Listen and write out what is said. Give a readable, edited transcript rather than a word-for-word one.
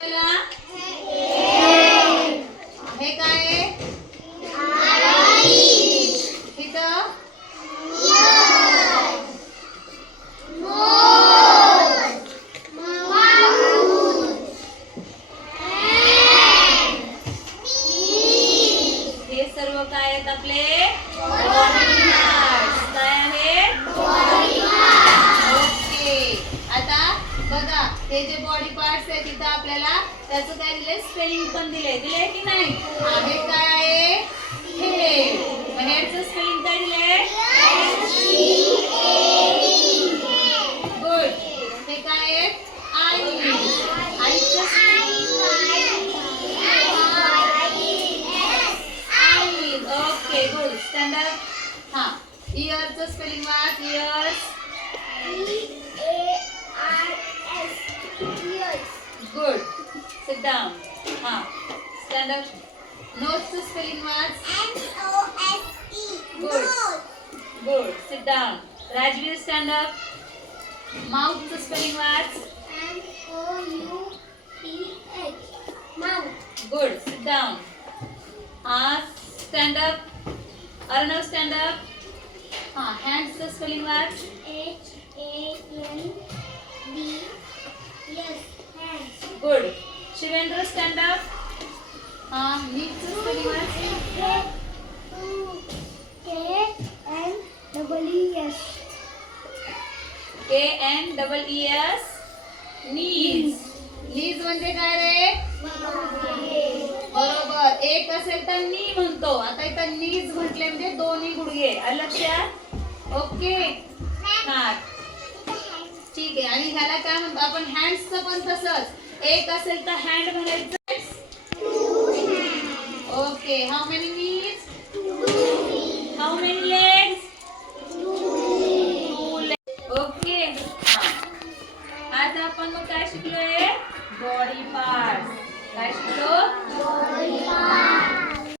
हे काय इथं हे सर्व काय आहेत आपले बॉडी पार्ट्स. काय आहेत ओके. आता बघा हे जे बॉडी पार्ट्स आहेत तिथं आपल्याला त्याचं काय दिलंय स्पेलिंग पण दिलंय की नाही. हे काय आहे हेड. हेडचं स्पेलिंग काय दिलंय गुड. हे काय आहे आई. आईचं ओके गुड. स्टँडर्ड. हा इयरचं स्पेलिंग वाच. Ears good. Sit down. हा स्टँडर्ड. नोजचं स्पेलिंग वाच. Good good. Sit down. Rajveer stand up. माउथचं स्पेलिंग वाच. गुड. Sit down. हा stand up. Arnav stand up. हा हँड्सचं स्पेलिंग वाच. गुड. Shivendra stand up. हा नीटचं स्पेलिंग वाच. KNEES. नीज. नीज म्हणजे काय रे बरोबर. एक असेल तर नी म्हणतो. आता इथं नीज म्हटले म्हणजे दोन्ही गुडघे. लक्षात. ओके. हा ठीक आहे. आणि ह्याला काय म्हणतो आपण हँड्सचं पण तसंच. एक असेल तर हँड म्हणायचं. Okay. How many knees. How many legs. Okay. आज आपण मग काय शिकलोय बॉडी पार्ट्स. काय शिकलो बॉडी पार्ट्स.